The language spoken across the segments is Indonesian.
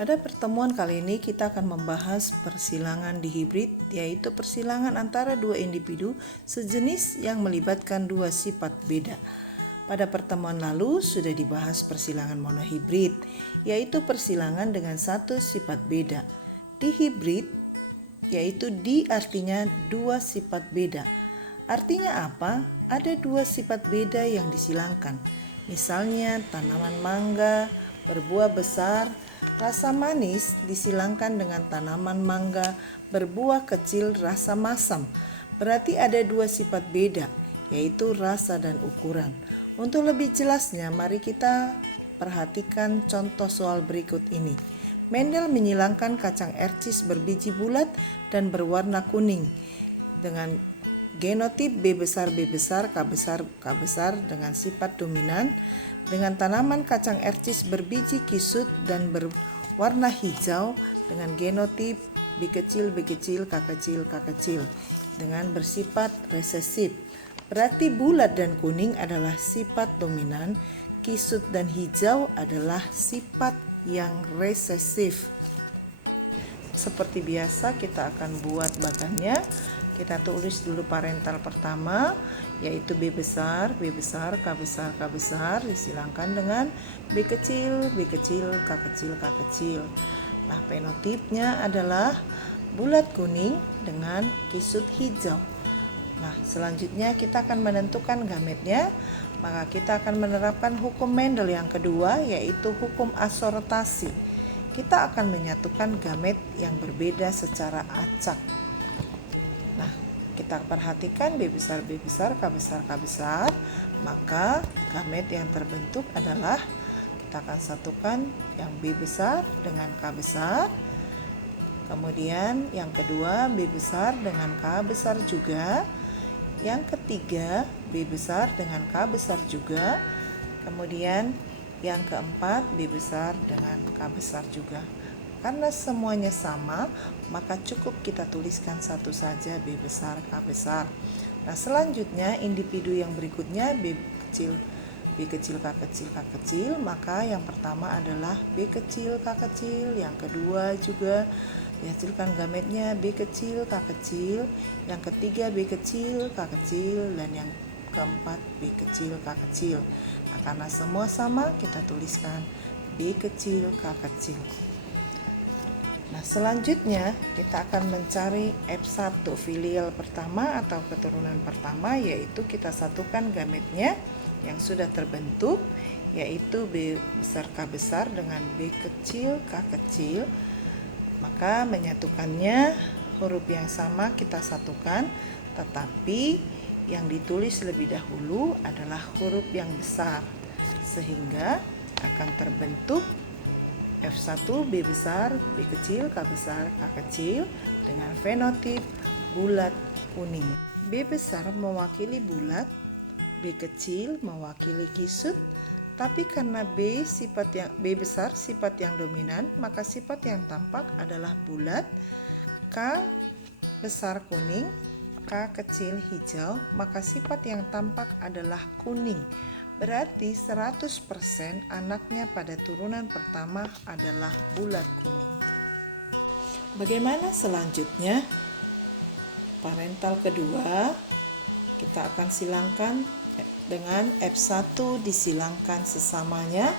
Pada pertemuan kali ini kita akan membahas persilangan dihibrid, yaitu persilangan antara dua individu sejenis yang melibatkan dua sifat beda. Pada pertemuan lalu sudah dibahas persilangan monohibrid, yaitu persilangan dengan satu sifat beda. Dihibrid, yaitu di artinya dua sifat beda. Artinya apa? Ada dua sifat beda yang disilangkan. Misalnya tanaman mangga berbuah besar, rasa manis disilangkan dengan tanaman mangga berbuah kecil rasa masam. Berarti ada dua sifat beda, yaitu rasa dan ukuran. Untuk lebih jelasnya, mari kita perhatikan contoh soal berikut ini. Mendel menyilangkan kacang ercis berbiji bulat dan berwarna kuning dengan genotip B besar, K besar, K besar dengan sifat dominan dengan tanaman kacang ercis berbiji kisut dan berwarna hijau dengan genotip B kecil, K kecil dengan bersifat resesif. Berarti bulat dan kuning adalah sifat dominan, kisut dan hijau adalah sifat yang resesif. Seperti biasa kita akan buat bagannya. Kita tulis dulu parental pertama, yaitu B besar, K besar disilangkan dengan B kecil, K kecil. Nah, fenotipnya adalah bulat kuning dengan kisut hijau. Nah, selanjutnya kita akan menentukan gametnya. Maka kita akan menerapkan hukum Mendel yang kedua, yaitu hukum asortasi. Kita akan menyatukan gamet yang berbeda secara acak. Nah, kita perhatikan B besar, K besar, maka gamet yang terbentuk adalah kita akan satukan yang B besar dengan K besar. Kemudian yang kedua B besar dengan K besar juga. Yang ketiga B besar dengan K besar juga. Kemudian yang keempat B besar dengan K besar juga. Karena semuanya sama, maka cukup kita tuliskan satu saja B besar, K besar. Nah, selanjutnya individu yang berikutnya B kecil, K kecil, maka yang pertama adalah B kecil, K kecil, yang kedua juga dihasilkan gametnya B kecil, K kecil, yang ketiga B kecil, K kecil, dan yang keempat B kecil, K kecil. Nah, karena semua sama, kita tuliskan B kecil, K kecil. Nah, selanjutnya kita akan mencari F1 filial pertama atau keturunan pertama, yaitu kita satukan gametnya yang sudah terbentuk, yaitu B besar K besar dengan B kecil K kecil. Maka menyatukannya huruf yang sama kita satukan, tetapi yang ditulis lebih dahulu adalah huruf yang besar, sehingga akan terbentuk F1 B besar, B kecil, K besar, K kecil dengan fenotip bulat kuning. B besar mewakili bulat, B kecil mewakili kisut, tapi karena B besar sifat yang dominan, maka sifat yang tampak adalah bulat. K besar kuning, K kecil hijau, maka sifat yang tampak adalah kuning. Berarti 100% anaknya pada turunan pertama adalah bulat kuning. Bagaimana selanjutnya? Parental kedua kita akan silangkan dengan F1 disilangkan sesamanya,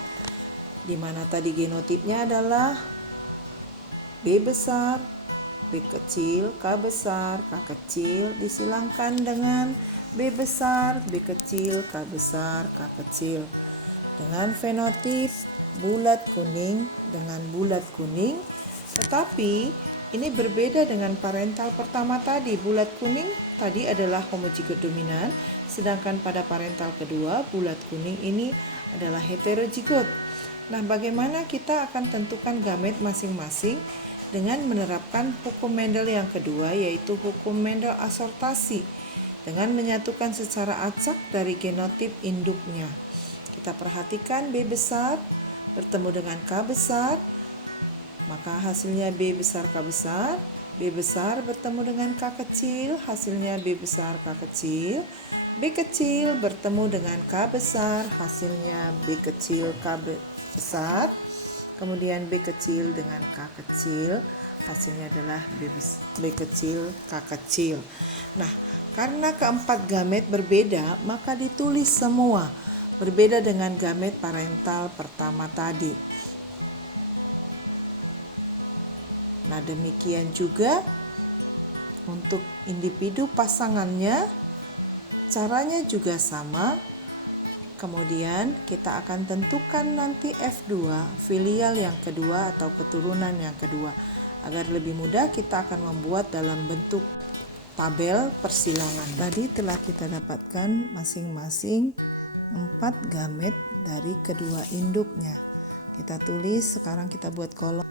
di mana tadi genotipnya adalah B besar, B kecil, K besar, K kecil disilangkan dengan B besar, B kecil, K besar, K kecil dengan fenotip bulat kuning dengan bulat kuning. Tetapi ini berbeda dengan parental pertama tadi. Bulat kuning tadi adalah homozigot dominan, sedangkan pada parental kedua bulat kuning ini adalah heterozigot. Nah, bagaimana kita akan tentukan gamet masing-masing dengan menerapkan hukum Mendel yang kedua, yaitu hukum Mendel asortasi, dengan menyatukan secara acak dari genotip induknya. Kita perhatikan B besar bertemu dengan K besar, maka hasilnya B besar K besar. B besar bertemu dengan K kecil, hasilnya B besar K kecil. B kecil bertemu dengan K besar, hasilnya B kecil K besar. kemudian B kecil dengan K kecil, hasilnya adalah B kecil K kecil. Nah, karena keempat gamet berbeda, maka ditulis semua berbeda dengan gamet parental pertama tadi. Nah, demikian juga untuk individu pasangannya, caranya juga sama. Kemudian kita akan tentukan nanti F2, filial yang kedua atau keturunan yang kedua. Agar lebih mudah kita akan membuat dalam bentuk tabel persilangan. Tadi telah kita dapatkan masing-masing 4 gamet dari kedua induknya. Kita tulis, sekarang kita buat kolom.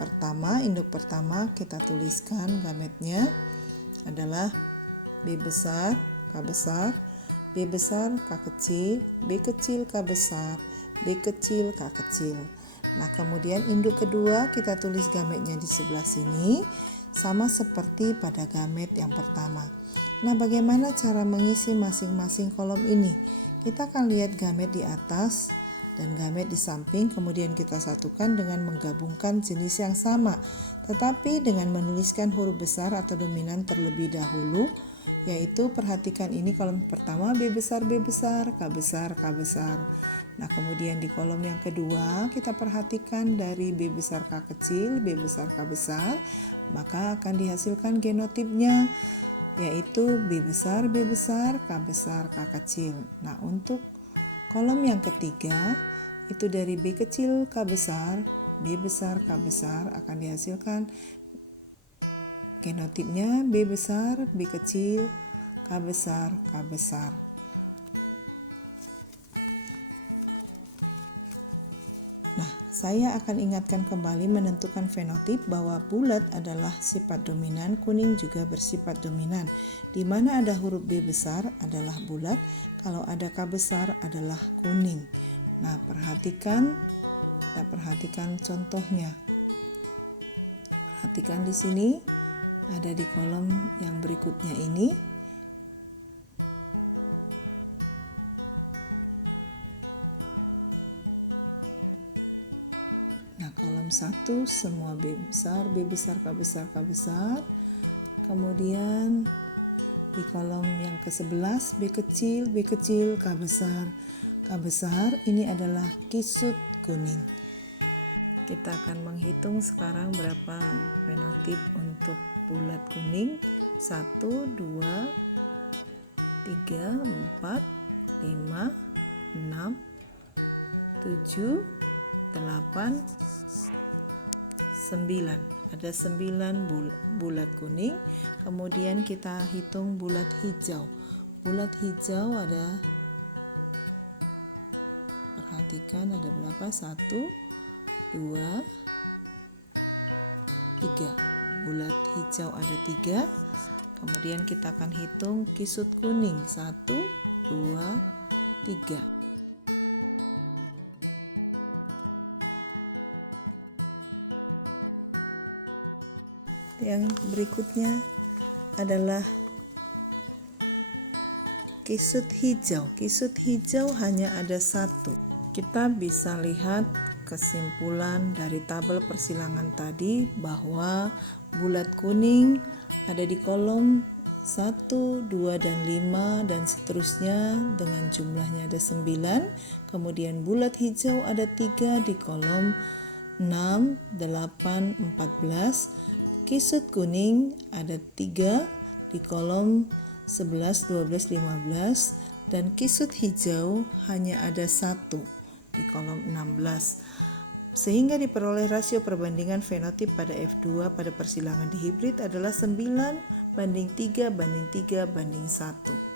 Pertama, induk pertama kita tuliskan gametnya adalah B besar, K besar, B besar, K kecil, B kecil, K besar, B kecil, K kecil. Nah, kemudian induk kedua kita tulis gametnya di sebelah sini, sama seperti pada gamet yang pertama. Nah, bagaimana cara mengisi masing-masing kolom ini? Kita akan lihat gamet di atas dan gamet di samping, kemudian kita satukan dengan menggabungkan jenis yang sama, tetapi dengan menuliskan huruf besar atau dominan terlebih dahulu, yaitu perhatikan ini kolom pertama B besar, K besar, K besar. Nah, kemudian di kolom yang kedua kita perhatikan dari B besar K kecil, B besar K besar, maka akan dihasilkan genotipnya, yaitu B besar, K besar, K kecil. Nah, untuk kolom yang ketiga itu dari B kecil K besar, B besar K besar akan dihasilkan genotipnya B besar, B kecil, K besar, K besar. Nah, saya akan ingatkan kembali menentukan fenotip bahwa bulat adalah sifat dominan, kuning juga bersifat dominan. Di mana ada huruf B besar adalah bulat, kalau ada K besar adalah kuning. Nah, perhatikan contohnya. Perhatikan di sini. Ada di kolom yang berikutnya ini. Nah, kolom 1 semua B besar, K besar, K besar. Kemudian di kolom yang ke-11 B kecil, K besar, K besar. Ini adalah kisut kuning. Kita akan menghitung sekarang berapa fenotip untuk bulat kuning. 1, 2, 3, 4, 5, 6, 7, 8, 9. Ada 9 bulat kuning. Kemudian kita hitung bulat hijau. Bulat hijau ada, perhatikan ada berapa? 1, 2, 3. Bulat hijau ada 3. Kemudian kita akan hitung kisut kuning. 1, 2, 3. Yang berikutnya adalah kisut hijau. Kisut hijau hanya ada 1. Kita bisa lihat kesimpulan dari tabel persilangan tadi bahwa bulat kuning ada di kolom 1, 2, dan 5 dan seterusnya dengan jumlahnya ada 9. Kemudian bulat hijau ada 3 di kolom 6, 8, 14. Kisut kuning ada 3 di kolom 11, 12, 15. Dan kisut hijau hanya ada 1 di kolom 16. Sehingga diperoleh rasio perbandingan fenotip pada F2 pada persilangan dihibrid adalah 9 banding 3 banding 3 banding 1.